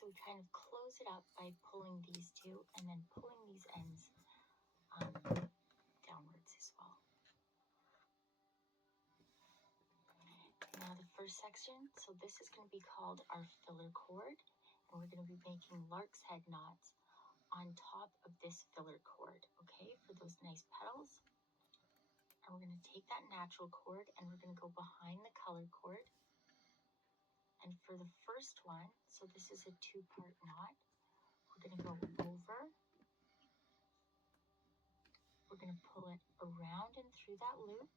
So we kind of close it up by pulling these two and then pulling these ends downwards as well. Now the first section, so this is going to be called our filler cord, and we're going to be making lark's head knots on top of this filler cord, okay, for those nice petals. And we're going to take that natural cord and we're going to go behind the color cord. And for the first one, so this is a 2-part knot, we're going to go over, we're going to pull it around and through that loop,